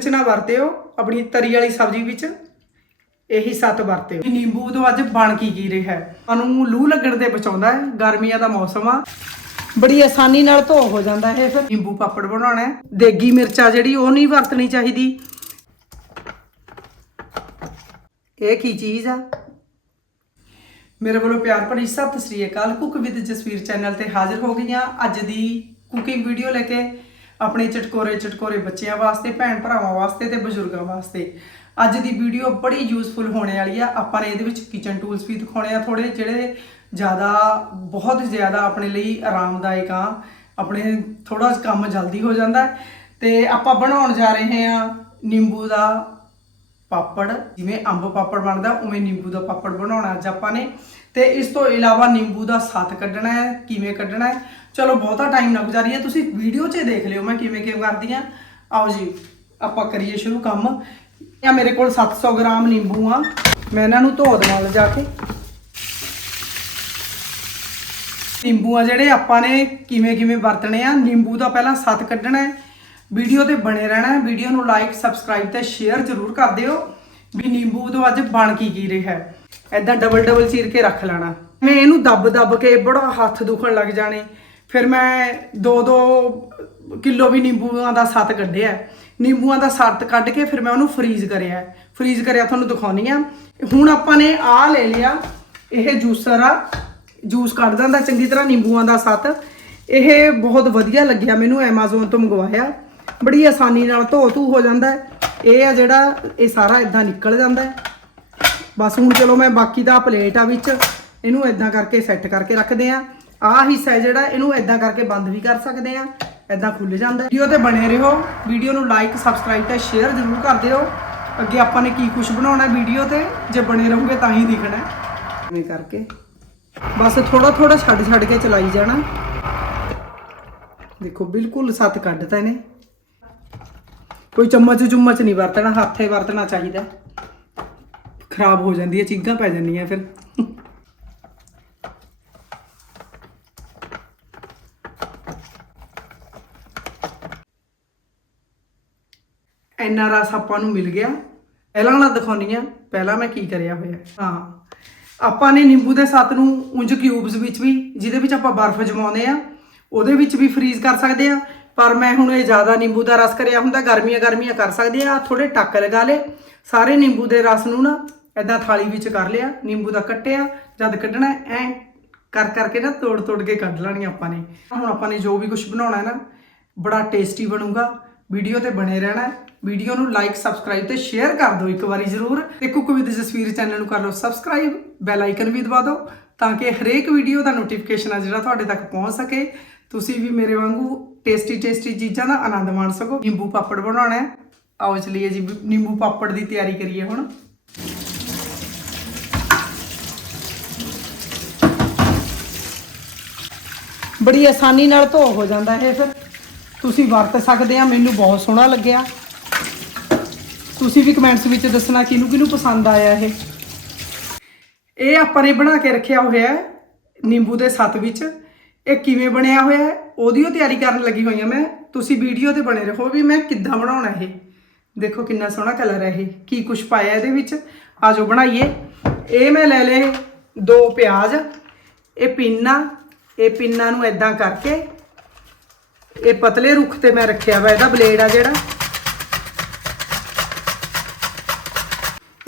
ਵਿੱਚ ਨਾ ਵਰਤਿਓ, ਆਪਣੀ ਤਰੀ ਵਾਲੀ ਸਬਜ਼ੀ ਵਿੱਚ। ਇਹੀ ਸੱਤ ਵਰਤਿਓ। ਨਿੰਬੂ ਤੋਂ ਅੱਜ ਬਣ ਕੀ ਕੀ ਰਿਹਾ ਹੈ? ਸਾਨੂੰ ਲੂ ਲੱਗਣ ਤੇ ਬਚਾਉਂਦਾ ਹੈ। ਗਰਮੀਆਂ ਦਾ ਮੌਸਮ ਆ। ਬੜੀ ਆਸਾਨੀ ਨਾਲ ਧੋ ਹੋ ਜਾਂਦਾ ਹੈ ਫਿਰ। ਨਿੰਬੂ ਪਾਪੜ ਬਣਾਉਣਾ ਹੈ। ਦੇਗੀ ਮਿਰਚਾ ਜਿਹੜੀ ਉਹ ਨਹੀਂ ਵਰਤਣੀ ਚਾਹੀਦੀ। ਇਹ ਕੀ ਚੀਜ਼ ਆ? ਮੇਰੇ ਵੱਲੋਂ ਪਿਆਰ ਭਰੀ ਸਤਿ ਸ੍ਰੀ ਅਕਾਲ। ਕੁੱਕ ਵਿਦ ਜਸਵੀਰ ਚੈਨਲ ਤੇ ਹਾਜ਼ਰ ਹੋ ਗਈਆਂ ਅੱਜ ਦੀ ਕੁਕਿੰਗ ਵੀਡੀਓ ਲੈ ਕੇ। ਆਪਣੇ ਚਟਕੋਰੇ ਚਟਕੋਰੇ ਬੱਚਿਆਂ ਵਾਸਤੇ, ਭੈਣ ਭਰਾਵਾਂ ਵਾਸਤੇ ਤੇ ਬਜ਼ੁਰਗਾਂ ਵਾਸਤੇ। ਅੱਜ ਦੀ ਵੀਡੀਓ ਬੜੀ ਯੂਜ਼ਫੁਲ ਹੋਣੇ ਵਾਲੀ ਆ। ਆਪਾਂ ਨੇ ਇਹਦੇ ਵਿੱਚ ਕਿਚਨ ਟੂਲਸ ਵੀ ਦਿਖਾਉਣੇ ਆ ਥੋੜੇ ਜਿਹੜੇ ਜ਼ਿਆਦਾ, ਬਹੁਤ ਜ਼ਿਆਦਾ ਆਪਣੇ ਲਈ ਆਰਾਮਦਾਇਕ ਆ। ਆਪਣੇ ਥੋੜਾ ਕੰਮ ਜਲਦੀ ਹੋ ਜਾਂਦਾ ਹੈ। ਤੇ ਆਪਾਂ ਬਣਾਉਣ ਜਾ ਰਹੇ ਆ ਨਿੰਬੂ ਦਾ ਪਾਪੜ, ਜਿਵੇਂ ਅੰਬ ਪਾਪੜ ਬਣਦਾ, ਉਵੇਂ ਨਿੰਬੂ ਦਾ ਪਾਪੜ ਬਣਾਉਣਾ ਅੱਜ ਆਪਾਂ ਨੇ। ਤੇ ਇਸ ਤੋਂ ਇਲਾਵਾ ਨਿੰਬੂ ਦਾ ਸੱਤ ਕੱਢਣਾ ਹੈ, ਕਿਵੇਂ ਕੱਢਣਾ ਹੈ? ਚਲੋ, ਬਹੁਤਾ ਟਾਈਮ ਨਾ ਗੁਜ਼ਾਰੀਏ, ਤੁਸੀਂ ਵੀਡੀਓ 'ਚ ਦੇਖ ਲਿਓ ਮੈਂ ਕਿਵੇਂ ਕਿਵੇਂ ਕਰਦੀ ਆ ਆਓ ਜੀ, ਆਪਾਂ ਕਰੀਏ ਸ਼ੁਰੂ ਕੰਮ। ਇਹ ਮੇਰੇ ਕੋਲ 700 ਗ੍ਰਾਮ ਨਿੰਬੂ ਆ। ਮੈਂ ਇਹਨਾਂ ਨੂੰ ਧੋ ਦੇਣਾ ਲਿਜਾ ਕੇ। ਨਿੰਬੂ ਆ ਜਿਹੜੇ ਆਪਾਂ ਨੇ ਕਿਵੇਂ ਕਿਵੇਂ ਵਰਤਣੇ ਆ, ਨਿੰਬੂ ਦਾ ਪਹਿਲਾਂ ਸੱਤ ਕੱਢਣਾ ਹੈ। ਵੀਡੀਓ ਤੇ ਬਣੇ ਰਹਿਣਾ ਵੀਡੀਓ ਨੂੰ ਲਾਈਕ ਸਬਸਕ੍ਰਾਈਬ ਤੇ ਸ਼ੇਅਰ ਜ਼ਰੂਰ ਕਰ ਦਿਓ। ਵੀ ਨਿੰਬੂ ਤੋਂ ਅੱਜ ਬਣ ਕੀ ਕੀ ਰਿਹਾ ਹੈ। ਐਦਾਂ ਡਬਲ ਡਬਲ ਚੀਰ ਕੇ ਰੱਖ ਲੈਣਾ। ਮੈਂ ਇਹਨੂੰ ਦੱਬ ਦੱਬ ਕੇ ਬੜਾ ਹੱਥ ਦੁਖਣ ਲੱਗ ਜਾਣੇ। ਫਿਰ ਮੈਂ 2-2 ਕਿਲੋ ਵੀ ਨਿੰਬੂਆਂ ਦਾ ਸੱਤ ਕੱਢਿਆ ਨਿੰਬੂਆਂ ਦਾ ਸੱਤ ਕੱਢ ਕੇ ਫਿਰ ਮੈਂ ਉਹਨੂੰ ਫਰੀਜ਼ ਕਰਿਆ ਫਰੀਜ਼ ਕਰਿਆ ਤੁਹਾਨੂੰ ਦਿਖਾਉਣੀ ਆ ਹੁਣ ਆਪਾਂ ਨੇ ਆਹ ਲੈ ਲਿਆ। ਇਹ ਜੂਸਰ ਆ। ਜੂਸ ਕੱਢ ਦਿੰਦਾ ਚੰਗੀ ਤਰ੍ਹਾਂ ਨਿੰਬੂਆਂ ਦਾ ਸੱਤ। ਇਹ ਬਹੁਤ ਵਧੀਆ ਲੱਗਿਆ ਮੈਨੂੰ Amazon ਤੋਂ ਮੰਗਵਾਇਆ। ਬੜੀ ਆਸਾਨੀ ਨਾਲ ਧੋ ਧੂ ਹੋ ਜਾਂਦਾ ਹੈ। ਇਹ ਆ ਜਿਹੜਾ ਇਹ ਸਾਰਾ ਇਦਾਂ ਨਿਕਲ ਜਾਂਦਾ ਹੈ। ਬਸ ਹੁਣ ਚਲੋ ਮੈਂ ਬਾਕੀ ਦਾ ਪਲੇਟ ਆ ਵਿੱਚ, ਇਹਨੂੰ ਇਦਾਂ ਕਰਕੇ ਸੈੱਟ ਕਰਕੇ ਰੱਖਦੇ ਆ ਆਹ ਹਿੱਸਾ ਜਿਹੜਾ, ਇਹਨੂੰ ਇਦਾਂ ਕਰਕੇ ਬੰਦ ਵੀ ਕਰ ਸਕਦੇ ਆ ਇਦਾਂ ਖੁੱਲ ਜਾਂਦਾ ਵੀਡੀਓ ਤੇ ਬਣੇ ਰਹੋ। ਵੀਡੀਓ ਨੂੰ ਲਾਈਕ ਸਬਸਕ੍ਰਾਈਬ ਤੇ ਸ਼ੇਅਰ ਜ਼ਰੂਰ ਕਰ ਦਿਓ। ਅੱਗੇ ਆਪਾਂ ਨੇ ਕੀ ਕੁਝ ਬਣਾਉਣਾ ਵੀਡੀਓ ਤੇ, ਜੇ ਬਣੇ ਰਹੋਗੇ ਤਾਂ ਹੀ ਦਿਖਣਾ ਹੈ। ਐਵੇਂ ਕਰਕੇ। ਬਸ ਥੋੜਾ ਥੋੜਾ ਛੱਡ ਛੱਡ ਕੇ ਚਲਾਈ ਜਾਣਾ। ਦੇਖੋ, ਬਿਲਕੁਲ ਸੱਤ ਕੱਢਤਾ ਇਹਨੇ। ਕੋਈ ਚਮਚ ਚੁੰਮਚ ਨਹੀਂ ਵਰਤਣਾ, ਹੱਥੇ ਵਰਤਣਾ ਚਾਹੀਦਾ। ਖਰਾਬ ਹੋ ਜਾਂਦੀ ਹੈ ਚੀਜ਼ਾਂ ਪੈ ਜਾਂਦੀਆਂ ਫਿਰ। ਇੰਨਾ ਰਸ ਆਪਾਂ ਨੂੰ ਮਿਲ ਗਿਆ। ਪਹਿਲਾਂ ਵਾਲਾ ਦਿਖਾਉਣੀ ਆ ਪਹਿਲਾਂ ਮੈਂ ਕੀ ਕਰਿਆ ਹੋਇਆ। ਹਾਂ, ਆਪਾਂ ਨੇ ਨਿੰਬੂ ਦੇ ਸੱਤ ਨੂੰ ਉਂਝ ਕਿਊਬਸ ਵਿੱਚ ਵੀ, ਜਿਹਦੇ ਵਿੱਚ ਆਪਾਂ ਬਰਫ਼ ਜਮਾਉਂਦੇ ਆ ਉਹਦੇ ਵਿੱਚ ਵੀ ਫਰੀਜ਼ ਕਰ ਸਕਦੇ ਆ ਪਰ ਮੈਂ ਹੁਣ ਇਹ ਜ਼ਿਆਦਾ ਨਿੰਬੂ ਦਾ ਰਸ ਕਰਿਆ ਹੁੰਦਾ, ਗਰਮੀਆਂ ਗਰਮੀਆਂ ਕਰ ਸਕਦੇ ਆ ਥੋੜੇ ਟੱਕ ਲਗਾ ਲੇ ਸਾਰੇ ਨਿੰਬੂ ਦੇ ਰਸ ਨੂੰ ਨਾ ਐਦਾਂ ਥਾਲੀ ਵਿੱਚ ਕਰ ਲਿਆ, ਨਿੰਬੂ ਦਾ ਕੱਟਿਆ, ਜਦ ਕੱਢਣਾ, ਐ ਕਰ ਕਰਕੇ ਨਾ ਤੋੜ ਤੋੜ ਕੇ ਕੱਢ ਲੈਣੀ ਆਪਾਂ ਨੇ। ਹੁਣ ਆਪਾਂ ਨੇ ਜੋ ਵੀ ਕੁਝ ਬਣਾਉਣਾ ਹੈ ਨਾ, ਬੜਾ ਟੇਸਟੀ ਬਣੂਗਾ, ਵੀਡੀਓ ਤੇ ਬਣੇ ਰਹਿਣਾ। ਵੀਡੀਓ ਨੂੰ ਲਾਈਕ, ਸਬਸਕ੍ਰਾਈਬ ਤੇ ਸ਼ੇਅਰ ਕਰ ਦਿਓ ਇੱਕ ਵਾਰੀ ਜ਼ਰੂਰ। ਤੇ ਕੁੱਕ ਵਿਦ ਜਸਵੀਰ ਚੈਨਲ ਨੂੰ ਕਰ ਲਓ ਸਬਸਕ੍ਰਾਈਬ, ਬੈਲ ਆਈਕਨ ਵੀ ਦਬਾ ਦਿਓ, ਤਾਂ ਕਿ ਹਰੇਕ ਵੀਡੀਓ ਦਾ ਨੋਟੀਫਿਕੇਸ਼ਨ ਆ ਜਿਹੜਾ ਤੁਹਾਡੇ ਤੱਕ ਪਹੁੰਚ ਸਕੇ। ਤੁਸੀਂ ਵੀ ਮੇਰੇ ਵਾਂਗੂ ਟੇਸਟੀ ਟੇਸਟੀ ਚੀਜ਼ਾਂ ਦਾ ਆਨੰਦ ਮਾਣ ਸਕੋ। ਨਿੰਬੂ ਪਾਪੜ ਬਣਾਉਣਾ ਹੈ। ਆਓ ਚਲੀਏ ਜੀ, ਨਿੰਬੂ ਪਾਪੜ ਦੀ ਤਿਆਰੀ ਕਰੀਏ ਹੁਣ। ਬੜੀ ਆਸਾਨੀ ਨਾਲ ਧੋ ਹੋ ਜਾਂਦਾ ਇਹ ਫਿਰ। ਤੁਸੀਂ ਵਰਤ ਸਕਦੇ ਆ, ਮੈਨੂੰ ਬਹੁਤ ਸੋਹਣਾ ਲੱਗਿਆ। ਤੁਸੀਂ ਵੀ ਕਮੈਂਟਸ ਵਿੱਚ ਦੱਸਣਾ ਕਿਹਨੂੰ ਕਿਹਨੂੰ ਪਸੰਦ ਆਇਆ ਇਹ। ਇਹ ਆਪਾਂ ਨੇ ਬਣਾ ਕੇ ਰੱਖਿਆ ਹੋਇਆ ਨਿੰਬੂ ਦੇ ਸੱਤ ਵਿੱਚ। ਇਹ ਕਿਵੇਂ ਬਣਿਆ ਹੋਇਆ ਹੈ? ਉਹਦੀ ਉਹ ਤਿਆਰੀ ਕਰਨ ਲੱਗੀ ਹੋਈ ਹਾਂ ਮੈਂ। ਤੁਸੀਂ ਵੀਡੀਓ ਤੇ ਬਣੇ ਰਹੋ ਵੀ ਮੈਂ ਕਿੱਦਾਂ ਬਣਾਉਣਾ ਇਹ। ਦੇਖੋ ਕਿੰਨਾ ਸੋਹਣਾ ਕਲਰ ਹੈ ਇਹ। ਕੀ ਕੁਝ ਪਾਇਆ ਇਹਦੇ ਵਿੱਚ? ਆਜੋ ਬਣਾਈਏ। ਇਹ ਮੈਂ ਲੈ ਲਏ ਦੋ ਪਿਆਜ਼, ਇਹ ਪਿੰਨਾ ਇਹ ਪਿੰਨਾ ਨੂੰ ਐਦਾਂ ਕਰਕੇ। ਇਹ ਪਤਲੇ ਰੁੱਖ ਤੇ ਮੈਂ ਰੱਖਿਆ ਵਾ ਇਹਦਾ ਬਲੇਡ ਆ ਜਿਹੜਾ।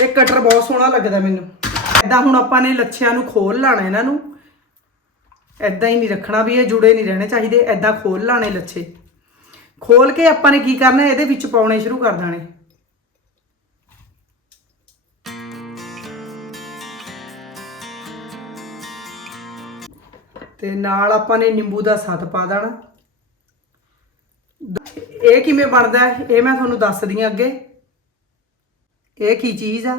ਇਹ ਕਟਰ ਬਹੁਤ ਸੋਹਣਾ ਲੱਗਦਾ ਮੈਨੂੰ। ਐਦਾਂ ਹੁਣ ਆਪਾਂ ਨੇ ਲੱਛਿਆਂ ਨੂੰ ਖੋਲ ਲਾਣਾ ਇਹਨਾਂ ਨੂੰ। ਐਦਾਂ ਹੀ ਨਹੀਂ ਰੱਖਣਾ ਵੀ ਇਹ ਜੁੜੇ ਨਹੀਂ ਰਹਿਣੇ ਚਾਹੀਦੇ ਐਦਾਂ ਖੋਲ ਲਾਣੇ ਲੱਛੇ। ਖੋਲ ਕੇ ਆਪਾਂ ਨੇ ਕੀ ਕਰਨਾ, ਇਹਦੇ ਵਿੱਚ ਪਾਉਣੇ ਸ਼ੁਰੂ ਕਰ ਦੇਣੇ। ਤੇ ਨਾਲ ਆਪਾਂ ਨੇ ਨਿੰਬੂ ਦਾ ਸੱਤ ਪਾ ਦੇਣਾ। ਇਹ ਕਿਵੇਂ ਬਣਦਾ, ਇਹ ਮੈਂ ਤੁਹਾਨੂੰ ਦੱਸਦੀ ਹਾਂ ਅੱਗੇ। ਇਹ ਕੀ ਚੀਜ਼ ਆ?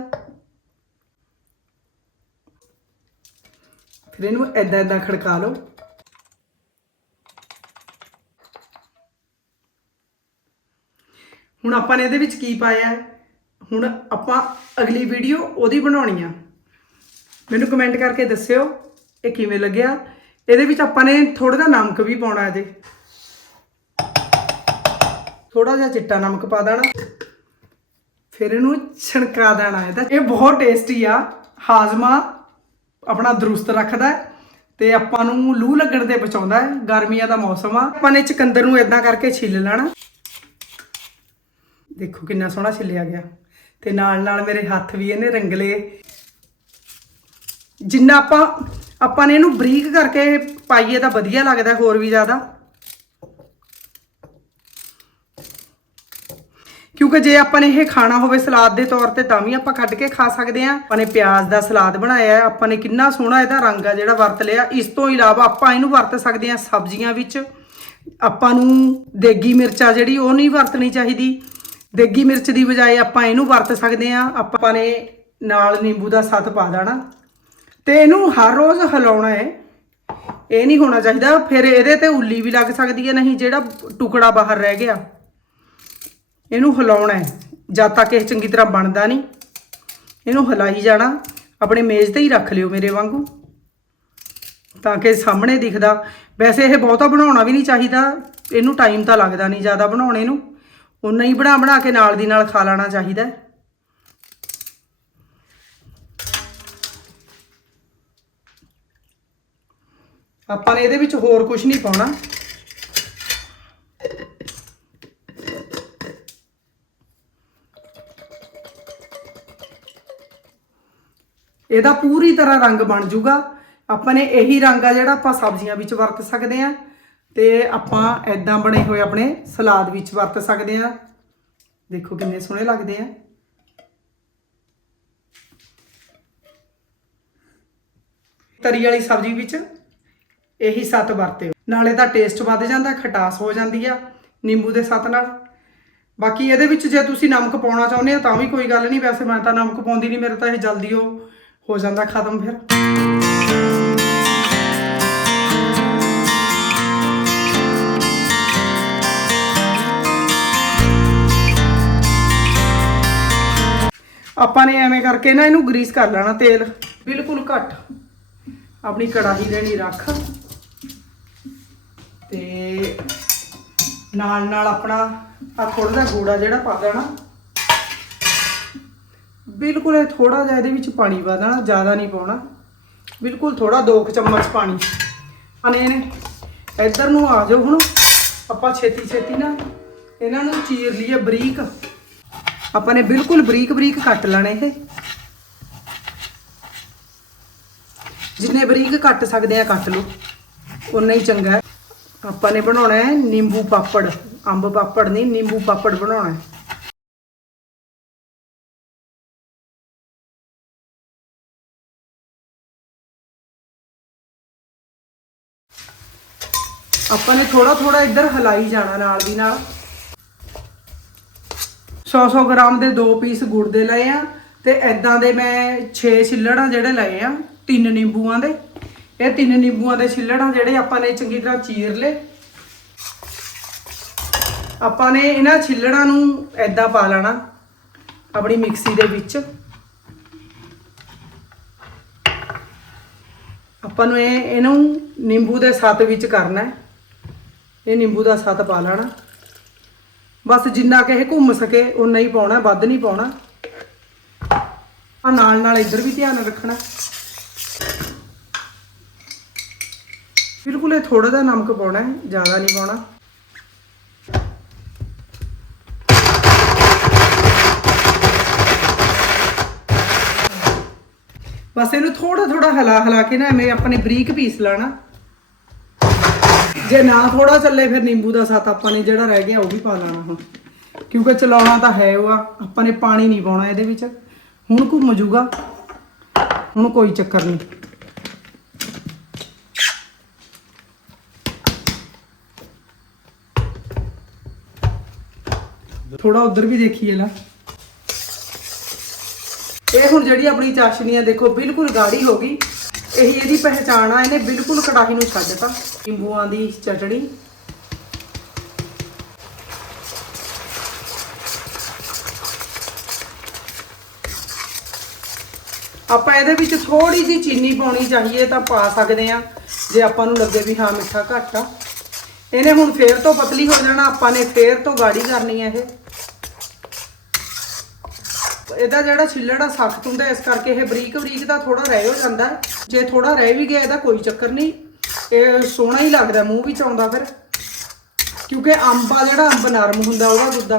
ਫਿਰ ਇਹਨੂੰ ਐਦਾਂ ਐਦਾਂ ਖੜਕਾ ਲਓ। ਹੁਣ ਆਪਾਂ ਨੇ ਇਹਦੇ ਵਿੱਚ ਕੀ ਪਾਇਆ ਹੈ? ਹੁਣ ਆਪਾਂ ਅਗਲੀ ਵੀਡੀਓ ਉਹਦੀ ਬਣਾਉਣੀ ਆ। ਮੈਨੂੰ ਕਮੈਂਟ ਕਰਕੇ ਦੱਸਿਓ ਇਹ ਕਿਵੇਂ ਲੱਗਿਆ। ਇਹਦੇ ਵਿੱਚ ਆਪਾਂ ਨੇ ਥੋੜਾ ਜਿਹਾ ਨਮਕ ਵੀ ਪਾਉਣਾ ਇਹਦੇ ਥੋੜਾ ਜਿਹਾ ਚਿੱਟਾ ਨਮਕ ਪਾ ਦੇਣਾ। ਫਿਰ ਇਹਨੂੰ ਛਣਕਾ ਦੇਣਾ ਇਹਦਾ। ਇਹ ਬਹੁਤ ਟੇਸਟੀ ਆ। ਹਾਜ਼ਮਾ ਆਪਣਾ ਦਰੁਸਤ ਰੱਖਦਾ ਹੈ ਤੇ ਆਪਾਂ ਨੂੰ ਲੂ ਲੱਗਣ ਤੇ ਬਚਾਉਂਦਾ ਹੈ, ਗਰਮੀਆਂ ਦਾ ਮੌਸਮ ਆ। ਆਪਾਂ ਨੇ ਚਕੰਦਰ ਨੂੰ ਇਦਾਂ ਕਰਕੇ ਛਿੱਲ ਲੈਣਾ। ਦੇਖੋ ਕਿੰਨਾ ਸੋਹਣਾ ਛਿੱਲਿਆ ਗਿਆ। ਤੇ ਨਾਲ ਨਾਲ ਮੇਰੇ ਹੱਥ ਵੀ ਇਹਨੇ ਰੰਗਲੇ। ਜਿੰਨਾ ਆਪਾਂ ਆਪਾਂ ਨੇ ਇਹਨੂੰ ਬਰੀਕ ਕਰਕੇ ਪਾਈਏ ਤਾਂ ਵਧੀਆ ਲੱਗਦਾ, ਹੋਰ ਵੀ ਜ਼ਿਆਦਾ। ਕਿਉਂਕਿ ਜੇ ਆਪਾਂ ਨੇ ਇਹ ਖਾਣਾ ਹੋਵੇ ਸਲਾਦ ਦੇ ਤੌਰ ਤੇ, ਤਾਂ ਵੀ ਆਪਾਂ ਕੱਢ ਕੇ ਖਾ ਸਕਦੇ ਆ ਆਪਾਂ ਨੇ ਪਿਆਜ਼ ਦਾ ਸਲਾਦ ਬਣਾਇਆ ਹੈ, ਆਪਾਂ ਨੇ ਕਿੰਨਾ ਸੋਹਣਾ ਇਹਦਾ ਰੰਗ ਆ ਜਿਹੜਾ ਵਰਤ ਲਿਆ। ਇਸ ਤੋਂ ਇਲਾਵਾ ਆਪਾਂ ਇਹਨੂੰ ਵਰਤ ਸਕਦੇ ਆ ਸਬਜ਼ੀਆਂ ਵਿੱਚ। ਆਪਾਂ ਨੂੰ ਦੇਗੀ ਮਿਰਚਾ ਜਿਹੜੀ, ਉਹ ਨਹੀਂ ਵਰਤਣੀ ਚਾਹੀਦੀ। ਦੇਗੀ ਮਿਰਚ ਦੀ ਬਜਾਏ ਆਪਾਂ ਇਹਨੂੰ ਵਰਤ ਸਕਦੇ ਆ ਆਪਾਂ ਨੇ ਨਾਲ ਨਿੰਬੂ ਦਾ ਸੱਤ ਪਾ ਦੇਣਾ। ਤੇ ਇਹਨੂੰ ਹਰ ਰੋਜ਼ ਹਿਲਾਉਣਾ ਹੈ। ਇਹ ਨਹੀਂ ਹੋਣਾ ਚਾਹੀਦਾ। ਫਿਰ ਇਹਦੇ ਤੇ ਉੱਲੀ ਵੀ ਲੱਗ ਸਕਦੀ ਹੈ, ਨਹੀਂ ਜਿਹੜਾ ਟੁਕੜਾ ਬਾਹਰ ਰਹਿ ਗਿਆ। ਇਹਨੂੰ ਹਿਲਾਉਣਾ ਹੈ। ਜਦ ਤੱਕ ਇਹ ਚੰਗੀ ਤਰ੍ਹਾਂ ਬਣਦਾ ਨਹੀਂ, ਇਹਨੂੰ ਹਿਲਾਈ ਜਾਣਾ। ਆਪਣੇ ਮੇਜ਼ ਤੇ ਹੀ ਰੱਖ ਲਿਓ ਮੇਰੇ ਵਾਂਗੂ। ਤਾਂ ਕਿ ਸਾਹਮਣੇ ਦਿਖਦਾ। ਵੈਸੇ ਇਹ ਬਹੁਤਾ ਬਣਾਉਣਾ ਵੀ ਨਹੀਂ ਚਾਹੀਦਾ। ਇਹਨੂੰ ਟਾਈਮ ਤਾਂ ਲੱਗਦਾ ਨਹੀਂ ਜ਼ਿਆਦਾ ਬਣਾਉਣੇ ਨੂੰ। ਉਨਾ ਹੀ ਬਣਾ ਬਣਾ ਕੇ ਨਾਲ ਦੀ ਨਾਲ ਖਾ ਲੈਣਾ ਚਾਹੀਦਾ ਆਪਾਂ ਨੇ ਇਹਦੇ ਵਿੱਚ ਹੋਰ ਕੁਝ ਨਹੀਂ ਪਾਉਣਾ। ਇਹਦਾ ਪੂਰੀ ਤਰ੍ਹਾਂ ਰੰਗ ਬਣ ਜਾਊਗਾ ਆਪਾਂ ਨੇ ਇਹੀ ਰੰਗ ਆ ਜਿਹੜਾ ਆਪਾਂ ਸਬਜ਼ੀਆਂ ਵਿੱਚ ਵਰਤ ਸਕਦੇ ਆ। ਤੇ ਆਪਾਂ ਐਦਾਂ ਬਣੇ ਹੋਏ ਆਪਣੇ ਸਲਾਦ ਵਿੱਚ ਵਰਤ ਸਕਦੇ ਆ। ਦੇਖੋ ਕਿੰਨੇ ਸੋਹਣੇ ਲੱਗਦੇ ਆ। ਤਰੀ ਵਾਲੀ ਸਬਜ਼ੀ ਵਿੱਚ ਇਹੀ ਸੱਤ ਵਰਤੇ ਨਾਲੇ ਤਾਂ ਟੇਸਟ ਵੱਧ ਜਾਂਦਾ, ਖਟਾਸ ਹੋ ਜਾਂਦੀ ਆ ਨਿੰਬੂ ਦੇ ਸੱਤ ਨਾਲ। ਬਾਕੀ ਇਹਦੇ ਵਿੱਚ ਜੇ ਤੁਸੀਂ ਨਮਕ ਪਾਉਣਾ ਚਾਹੁੰਦੇ ਹੋ ਤਾਂ ਵੀ ਕੋਈ ਗੱਲ ਨਹੀਂ। ਵੈਸੇ ਮੈਂ ਤਾਂ ਨਮਕ ਪਾਉਂਦੀ ਨਹੀਂ, ਮੇਰੇ ਤਾਂ ਇਹ ਜਲਦੀ ਉਹ ਹੋ ਜਾਂਦਾ ਖਤਮ ਫਿਰ। ਆਪਾਂ ਨੇ ਐਵੇਂ ਕਰਕੇ ਨਾ ਇਹਨੂੰ ਗਰੀਸ ਕਰ ਲੈਣਾ ਤੇਲ, ਬਿਲਕੁਲ ਘੱਟ। ਆਪਣੀ ਕੜਾਹੀ ਦੇਣੀ ਰੱਖ। ਤੇ ਨਾਲ ਨਾਲ ਆਪਣਾ ਆ ਥੋੜਾ ਜਿਹਾ ਗੂੜਾ ਜਿਹੜਾ ਪਾ ਦੇਣਾ। ਬਿਲਕੁਲ ਇਹ ਥੋੜਾ ਜਿਹਾ ਇਹਦੇ ਵਿੱਚ ਪਾਣੀ ਪਾ ਦੇਣਾ ਜ਼ਿਆਦਾ ਨਹੀਂ ਪਾਉਣਾ। ਬਿਲਕੁਲ ਥੋੜਾ 2 ਚਮਚ ਪਾਣੀ। ਅਨੇ ਨੇ। ਇੱਧਰ ਨੂੰ ਆ ਜਾਓ ਹੁਣ। ਆਪਾਂ ਛੇਤੀ ਛੇਤੀ ਨਾ ਇਹਨਾਂ ਨੂੰ ਚੀਰ ਲਈਏ ਬਰੀਕ। ਆਪਾਂ ਨੇ ਬਿਲਕੁਲ ਬਰੀਕ ਬਰੀਕ ਕੱਟ ਲੈਣੇ ਇਹ। ਜਿੰਨੇ ਬਰੀਕ ਕੱਟ ਸਕਦੇ ਆ ਕੱਟ ਲਓ। ਉਨਾ ਹੀ ਚੰਗਾ ਆਪਾਂ ਨੇ ਬਣਾਉਣਾ ਹੈ ਨਿੰਬੂ ਪਾਪੜ। ਅੰਬ ਪਾਪੜ ਨਹੀਂ, ਨਿੰਬੂ ਪਾਪੜ ਬਣਾਉਣਾ ਹੈ। ਆਪਾਂ ਨੇ ਥੋੜਾ ਥੋੜਾ ਇੱਧਰ ਹਲਾਈ ਜਾਣਾ ਨਾਲ ਦੀ ਨਾਲ। 100-100 ਗ੍ਰਾਮ ਦੇ ਦੋ ਪੀਸ ਗੁੜ ਦੇ ਲਏ ਆ ਤੇ ਐਦਾਂ ਦੇ ਮੈਂ 6 ਛਿੱਲੜਾਂ ਜਿਹੜੇ ਲਏ ਆ, ਤਿੰਨ ਨਿੰਬੂਆਂ ਦੇ। ਇਹ ਤਿੰਨ ਨਿੰਬੂਆਂ ਦੇ ਛਿੱਲੜਾਂ ਜਿਹੜੇ ਆਪਾਂ ਨੇ ਚੰਗੀ ਤਰ੍ਹਾਂ ਚੀਰ ਲਏ। ਆਪਾਂ ਨੇ ਇਹਨਾਂ ਛਿੱਲੜਾਂ ਨੂੰ ਐਦਾਂ ਪਾ ਲੈਣਾ ਆਪਣੀ ਮਿਕਸੀ ਦੇ ਵਿੱਚ। ਆਪਾਂ ਨੂੰ ਇਹ ਇਹਨੂੰ ਨਿੰਬੂ ਦੇ ਸੱਤ ਵਿੱਚ ਕਰਨਾ ਹੈ। ਇਹ ਨਿੰਬੂ ਦਾ ਸੱਤ ਪਾ ਲੈਣਾ। ਬਸ ਜਿੰਨਾ ਕਿ ਇਹ ਘੁੰਮ ਸਕੇ ਉਨਾ ਹੀ ਪਾਉਣਾ, ਵੱਧ ਨਹੀਂ ਪਾਉਣਾ। ਆ ਨਾਲ ਨਾਲ ਇੱਧਰ ਵੀ ਧਿਆਨ ਰੱਖਣਾ। ਬਿਲਕੁਲ ਇਹ ਥੋੜਾ ਜਿਹਾ ਨਮਕ ਪਾਉਣਾ ਹੈ, ਜ਼ਿਆਦਾ ਨਹੀਂ ਪਾਉਣਾ। ਬਸ ਇਹਨੂੰ ਥੋੜਾ ਥੋੜਾ ਹਿਲਾ ਹਿਲਾ ਕੇ ਨਾ ਐਵੇਂ ਆਪਣੇ ਬਰੀਕ ਪੀਸ ਲੈਣਾ। ਜੇ ਨਾ ਥੋੜਾ ਚੱਲੇ ਫਿਰ ਨਿੰਬੂ ਦਾ ਸਾਥ ਆਪਾਂ ਨੇ ਜਿਹੜਾ ਰਹਿ ਗਿਆ ਉਹ ਵੀ ਪਾ ਲੈਣਾ ਹੁਣ। ਕਿਉਂਕਿ ਚਲਾਉਣਾ ਤਾਂ ਹੈ ਉਹ ਆ, ਆਪਾਂ ਨੇ ਪਾਣੀ ਨਹੀਂ ਪਾਉਣਾ ਇਹਦੇ ਵਿੱਚ। ਹੁਣ ਘੁੰਮ ਜੂਗਾ। ਹੁਣ ਕੋਈ ਚੱਕਰ ਨਹੀਂ। ਥੋੜਾ ਉਧਰ ਵੀ ਦੇਖੀਏ ਲਾ। ਇਹ ਹੁਣ ਜਿਹੜੀ ਆਪਣੀ ਚਾਸ਼ਨੀ ਆ, ਦੇਖੋ ਬਿਲਕੁਲ ਗਾੜੀ ਹੋ ਗਈ। ਇਹ ਇਹਦੀ ਪਹਿਚਾਣ ਆ, ਇਹਨੇ ਬਿਲਕੁਲ ਕੜਾਹੀ ਨੂੰ ਛੱਡਤਾ ਨਿੰਬੂਆਂ ਦੀ ਚਟਣੀ। ਆਪਾਂ ਇਹਦੇ ਵਿੱਚ ਥੋੜੀ ਜਿਹੀ ਚੀਨੀ ਪਾਉਣੀ ਚਾਹੀਏ ਤਾਂ ਪਾ ਸਕਦੇ ਆ ਜੇ ਆਪਾਂ ਨੂੰ ਲੱਗੇ ਵੀ ਹਾਂ ਮਿੱਠਾ ਘੱਟ ਆ। ਇਹਨੇ ਹੁਣ ਫੇਰ ਤੋਂ ਪਤਲੀ ਹੋ ਜਾਣਾ, ਆਪਾਂ ਨੇ ਫੇਰ ਤੋਂ ਗਾੜੀ ਕਰਨੀ ਹੈ ਇਹ। ਇਹਦਾ ਜਿਹੜਾ ਛਿੱਲੜ ਆ ਸਖਤ ਹੁੰਦਾ ਇਸ ਕਰਕੇ ਇਹ ਬਰੀਕ ਬਰੀਕ ਦਾ ਥੋੜਾ ਰਹਿ ਹੋ ਜਾਂਦਾ। ਜੇ ਥੋੜਾ ਰਹਿ ਵੀ ਗਿਆ ਇਹਦਾ ਕੋਈ ਚੱਕਰ ਨਹੀਂ। ਇਹ ਸੋਹਣਾ ਹੀ ਲੱਗਦਾ ਮੂੰਹ ਵਿੱਚ ਆਉਂਦਾ ਫਿਰ। ਕਿਉਂਕਿ ਅੰਬ ਆ ਜਿਹੜਾ ਅੰਬ ਨਰਮ ਹੁੰਦਾ ਉਹਦਾ ਗੁੱਦਾ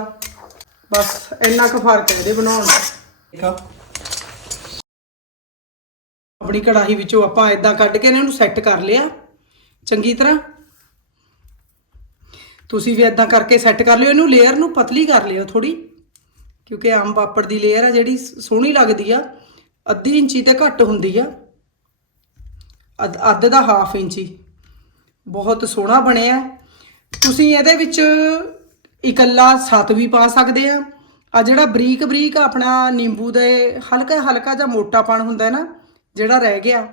ਬਸ ਇੰਨਾ ਕੁ ਫ਼ਰਕ ਹੈ ਇਹਦੇ ਬਣਾਉਣ ਦਾ। ਆਪਣੀ ਕੜਾਹੀ ਵਿੱਚੋਂ ਆਪਾਂ ਇਦਾਂ ਕੱਢ ਕੇ ਇਹਨਾਂ ਸੈੱਟ ਕਰ ਲਿਆ। ਚੰਗੀ ਤਰ੍ਹਾਂ। ਤੁਸੀਂ ਵੀ ਇਦਾਂ ਕਰਕੇ ਸੈੱਟ ਕਰ ਲਿਓ। ਇਹਨੂੰ ਲੇਅਰ ਨੂੰ ਪਤਲੀ ਕਰ ਲਿਓ ਥੋੜੀ ਕਿਉਂਕਿ ਆਮ ਪਾਪੜ ਦੀ ਲੇਅਰ ਆ ਜਿਹੜੀ ਸੋਹਣੀ ਲੱਗਦੀ ਆ, ਅੱਧੀ ਇੰਚੀ ਤੇ ਘੱਟ ਹੁੰਦੀ ਆ। ਅੱਧ ਅੱਧ ਦਾ ਹਾਫ ਇੰਚੀ। ਬਹੁਤ ਸੋਹਣਾ ਬਣਿਆ ਤੁਸੀਂ ਇਹਦੇ ਵਿੱਚ ਇਕੱਲਾ ਸੱਤ ਵੀ ਪਾ ਸਕਦੇ ਆ। ਆ ਜਿਹੜਾ ਬਰੀਕ ਬਰੀਕ ਆਪਣਾ ਨਿੰਬੂ ਦੇ ਹਲਕਾ ਹਲਕਾ ਜਿਹਾ ਮੋਟਾਪਣ ਹੁੰਦਾ ਨਾ, ਜਿਹੜਾ ਰਹਿ ਗਿਆ,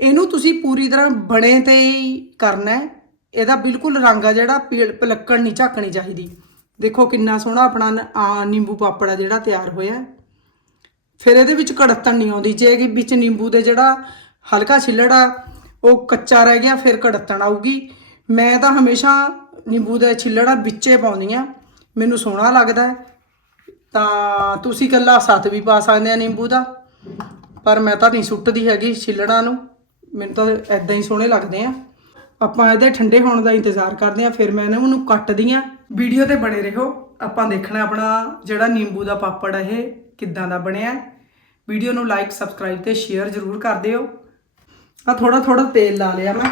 ਇਹਨੂੰ ਤੁਸੀਂ ਪੂਰੀ ਤਰ੍ਹਾਂ ਬਣੇ ਤੇ ਹੀ ਕਰਨਾ ਹੈ। ਇਹਦਾ ਬਿਲਕੁਲ ਰੰਗ ਆ ਜਿਹੜਾ ਪੀਲ- ਪਲੱਕਣ ਨਹੀਂ, ਝਾਕਣੀ ਚਾਹੀਦੀ। ਦੇਖੋ ਕਿੰਨਾ ਸੋਹਣਾ ਆਪਣਾ ਨਿੰਬੂ ਪਾਪੜ ਆ ਜਿਹੜਾ ਤਿਆਰ ਹੋਇਆ। ਫਿਰ ਇਹਦੇ ਵਿੱਚ ਕੜਤਣ ਨਹੀਂ ਆਉਂਦੀ। ਜੇ ਕਿ ਵਿੱਚ ਨਿੰਬੂ ਦੇ ਜਿਹੜਾ ਹਲਕਾ ਛਿੱਲੜ ਆ, ਉਹ ਕੱਚਾ ਰਹਿ ਗਿਆ, ਫਿਰ ਕੜਤਣ ਆਊਗੀ। ਮੈਂ ਤਾਂ ਹਮੇਸ਼ਾ ਨਿੰਬੂ ਦੇ ਛਿੱਲੜਾਂ ਵਿੱਚੇ ਪਾਉਂਦੀ ਆ ਮੈਨੂੰ ਸੋਹਣਾ ਲੱਗਦਾ ਤਾਂ ਤੁਸੀਂ ਇਕੱਲਾ ਸੱਤ ਵੀ ਪਾ ਸਕਦੇ ਆ ਨਿੰਬੂ ਦਾ। ਪਰ ਮੈਂ ਤਾਂ ਨਹੀਂ ਸੁੱਟਦੀ ਹੈਗੀ ਛਿੱਲੜਾਂ ਨੂੰ। ਮੈਨੂੰ ਤਾਂ ਐਦਾਂ ਹੀ ਸੋਹਣੇ ਲੱਗਦੇ ਆ। ਆਪਾਂ ਇਹਦੇ ਠੰਡੇ ਹੋਣ ਦਾ ਇੰਤਜ਼ਾਰ ਕਰਦੇ ਆ ਫਿਰ ਮੈਂ ਇਹਨਾਂ ਨੂੰ ਕੱਟਦੀ ਆ ਵੀਡੀਓ ਤੇ ਬਣੇ ਰਹੋ। ਆਪਾਂ ਦੇਖਣਾ ਆਪਣਾ ਜਿਹੜਾ ਨਿੰਬੂ ਦਾ ਪਾਪੜ ਇਹ ਕਿੱਦਾਂ ਦਾ ਬਣਿਆ। ਵੀਡੀਓ ਨੂੰ ਲਾਈਕ ਸਬਸਕ੍ਰਾਈਬ ਤੇ ਸ਼ੇਅਰ ਜ਼ਰੂਰ ਕਰ ਦਿਓ। ਆ ਥੋੜਾ ਥੋੜਾ ਤੇਲ ਲਾ ਲਿਆ ਮੈਂ।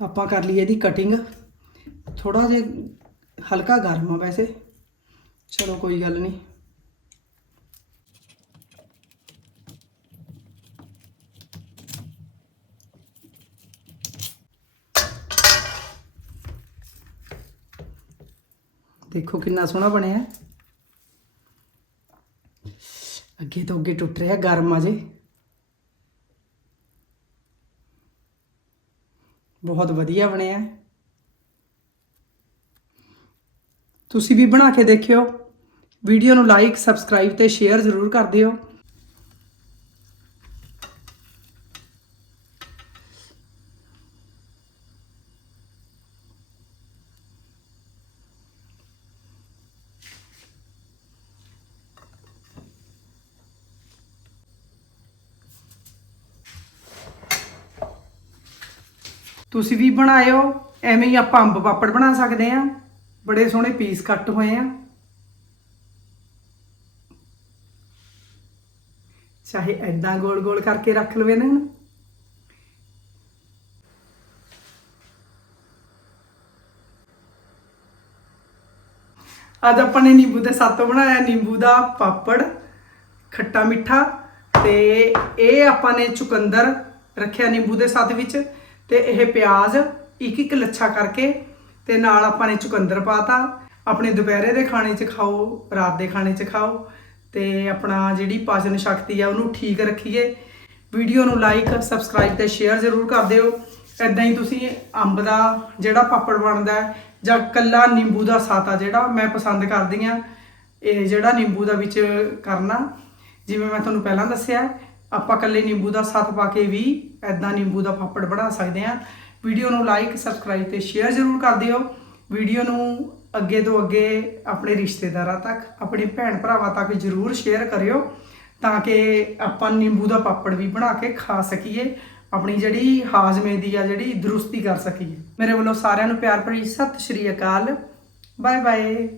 ਆਪਾਂ ਕਰ ਲਈ ਇਹਦੀ ਕਟਿੰਗ ਥੋੜਾ ਜਿਹਾ ਹਲਕਾ ਗਰਮ ਆ ਵੈਸੇ। ਚਲੋ ਕੋਈ ਗੱਲ ਨਹੀਂ। ਦੇਖੋ ਕਿੰਨਾ ਸੋਹਣਾ ਬਣਿਆ। ਅੱਗੇ ਤੋਂ ਅੱਗੇ ਟੁੱਟ ਰਿਹਾ ਗਰਮ ਆ ਜੇ ਬਹੁਤ ਵਧੀਆ ਬਣਿਆ। ਤੁਸੀਂ ਵੀ ਬਣਾ ਕੇ ਦੇਖਿਓ। ਵੀਡੀਓ ਨੂੰ ਲਾਈਕ ਸਬਸਕ੍ਰਾਈਬ ਤੇ ਸ਼ੇਅਰ ਜ਼ਰੂਰ ਕਰ ਦਿਓ। ਤੁਸੀਂ ਵੀ ਬਣਾਇਓ, ਐਵੇਂ ਹੀ ਆਪਾਂ ਅੰਬ ਪਾਪੜ ਬਣਾ ਸਕਦੇ ਆ ਬੜੇ ਸੋਹਣੇ ਪੀਸ ਕੱਟ ਹੋਏ ਆ। ਚਾਹੇ ਐਦਾਂ ਗੋਲ ਗੋਲ ਕਰਕੇ ਰੱਖ ਲਵੇ ਨਾ। ਅੱਜ ਆਪਾਂ ਨੇ ਨਿੰਬੂ ਦੇ ਸਾਤੋਂ ਬਣਾਇਆ, ਨਿੰਬੂ ਦਾ ਪਾਪੜ, ਖੱਟਾ ਮਿੱਠਾ ਤੇ ਇਹ ਆਪਾਂ ਨੇ ਚੁਕੰਦਰ ਰੱਖਿਆ ਨਿੰਬੂ ਦੇ ਸਾਥ ਵਿੱਚ। ਤੇ ਇਹ ਪਿਆਜ਼ ਇੱਕ ਇੱਕ ਲੱਛਾ ਕਰਕੇ ਤੇ ਨਾਲ ਆਪਾਂ ਨੇ ਚੁਕੰਦਰ ਪਾਤਾ। ਆਪਣੇ ਦੁਪਹਿਰੇ ਦੇ ਖਾਣੇ 'ਚ ਖਾਓ, ਰਾਤ ਦੇ ਖਾਣੇ 'ਚ ਖਾਓ ਤੇ ਆਪਣਾ ਜਿਹੜੀ ਪਾਚਨ ਸ਼ਕਤੀ ਆ ਉਹਨੂੰ ਠੀਕ ਰੱਖੀਏ। ਵੀਡੀਓ ਨੂੰ ਲਾਈਕ ਸਬਸਕ੍ਰਾਈਬ ਤੇ ਸ਼ੇਅਰ ਜ਼ਰੂਰ ਕਰ ਦਿਓ। ਇਦਾਂ ਹੀ ਤੁਸੀਂ ਅੰਬ ਦਾ ਜਿਹੜਾ ਪਾਪੜ ਬਣਦਾ ਜਾਂ ਕੱਲਾ ਨਿੰਬੂ ਦਾ ਸਾਤਾ ਜਿਹੜਾ ਮੈਂ ਪਸੰਦ ਕਰਦੀ ਆ ਇਹ ਜਿਹੜਾ ਨਿੰਬੂ ਦਾ ਵਿੱਚ ਕਰਨਾ। ਜਿਵੇਂ ਮੈਂ ਤੁਹਾਨੂੰ ਪਹਿਲਾਂ ਦੱਸਿਆ ਆਪਾਂ ਕੱਲੇ ਨਿੰਬੂ ਦਾ ਸਾਥ ਪਾ ਕੇ ਵੀ ਐਦਾਂ ਨਿੰਬੂ ਦਾ ਪਾਪੜ ਬਣਾ ਸਕਦੇ ਆ ਵੀਡੀਓ ਨੂੰ ਲਾਈਕ ਸਬਸਕ੍ਰਾਈਬ ਤੇ ਸ਼ੇਅਰ ਜ਼ਰੂਰ ਕਰ ਦਿਓ। ਵੀਡੀਓ ਨੂੰ ਅੱਗੇ ਤੋਂ ਅੱਗੇ ਆਪਣੇ ਰਿਸ਼ਤੇਦਾਰਾਂ ਤੱਕ, ਆਪਣੇ ਭੈਣ ਭਰਾਵਾਂ ਤੱਕ ਜ਼ਰੂਰ ਸ਼ੇਅਰ ਕਰਿਓ ਤਾਂ ਕਿ ਆਪਾਂ ਨਿੰਬੂ ਦਾ ਪਾਪੜ ਵੀ ਬਣਾ ਕੇ ਖਾ ਸਕੀਏ, ਆਪਣੀ ਜਿਹੜੀ ਹਾਜ਼ਮੇ ਦੀ ਆ, ਜਿਹੜੀ ਦਰੁਸਤੀ ਕਰ ਸਕੀਏ। ਮੇਰੇ ਵੱਲੋਂ ਸਾਰਿਆਂ ਨੂੰ ਪਿਆਰ ਭਰੀ ਸਤਿ ਸ਼੍ਰੀ ਅਕਾਲ। Bye bye